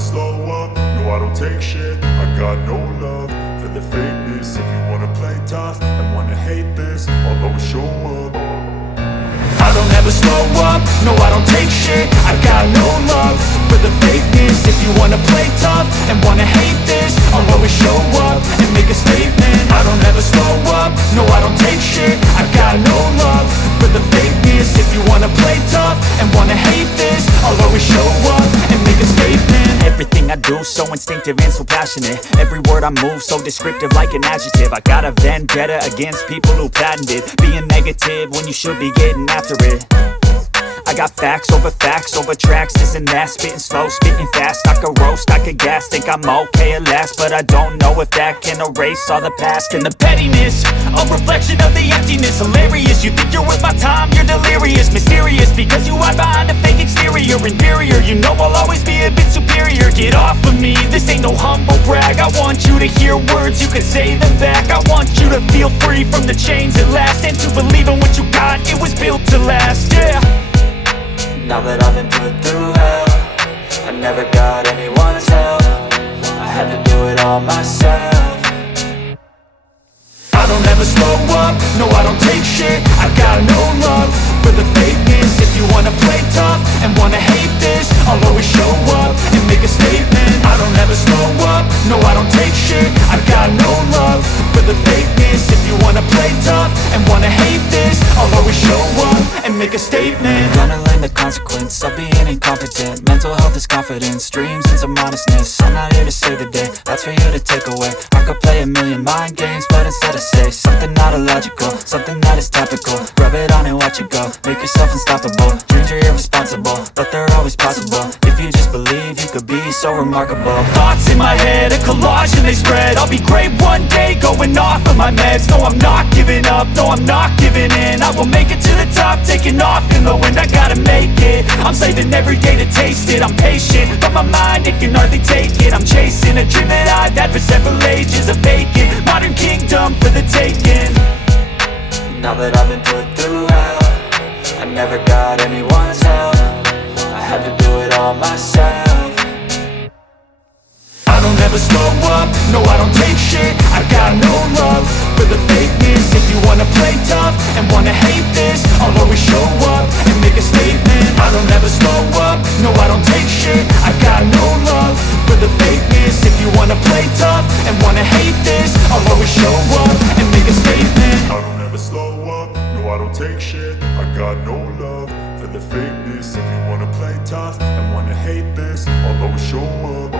slow up, no I don't take shit. I got no love for the fakeness. If you wanna play tough and wanna hate this, I'll always show up. I don't ever slow up, no I don't take shit. I got no love for the fakeness. If you wanna play tough and wanna hate this, I'll always show up and make a statement. I don't ever slow up, no I don't take shit. I got no love for the fakeness. If you wanna play tough and wanna hate this, I'll always show up and make a statement. Everything I do so instinctive and so passionate. Every word I move so descriptive like an adjective. I got a vendetta against people who patented being negative when you should be getting after it. I got facts over tracks, this and that. Spitting slow, spitting fast. I could roast, I could gas. Think I'm okay at last, but I don't know if that can erase all the past. And the pettiness, a reflection of the emptiness. Hilarious, you think you're worth my time, you're delirious. Mysterious, because you hide behind a fake exterior. Inferior, you know I'll always be a bit superior. Get off of me, this ain't no humble brag. I want you to hear words, you can say them back. I want you to feel free from the chains at last, and to believe in what you got, it was built to last, yeah. Now that I've been put through hell, I never got anyone's help. I had to do it all myself. I don't ever slow up, no I don't take shit. I got no love for the fakeness. If you wanna play tough and wanna hate this, I'll always show up and make a statement. I don't ever slow up, no I don't take shit. I got no love for the fakeness. If you wanna play tough and wanna hate this, I'll always show up and make a statement. Gonna learn the consequence of being incompetent. Mental health is confidence, dreams and some modestness. I'm not here to save the day, that's for you to take away. I could play a million mind games, but instead I say something not illogical, something that is topical. Rub it on and watch it go, make yourself unstoppable. Dreams are irresponsible, but they're always possible. If you just believe, you could be so remarkable. Thoughts in my head, a collage and they spread. I'll be great one day, going off of my meds. No, I'm not giving up, no, I'm not giving in. I will make it to the top, taking off in the wind. I gotta make it, I'm saving every day to taste it. I'm patient, but my mind, it can hardly take it. I'm chasing a dream that I've had for several ages. A vacant, modern kingdom for the taking. Now that I've been put through hell, I never got anyone's help. I had to do it all myself. I don't ever slow up, no I don't take shit. I got no love for the fakeness. If you wanna play tough and wanna hate this, I'll always show up and make a statement. I don't ever slow up, no I don't take shit. I got no love for the fakeness. If you wanna play tough and wanna hate this, I'll always show up and make a statement. I don't ever slow up, no I don't take shit. I got no love for the fakeness. If you wanna play tough and wanna hate this, I'll always show up.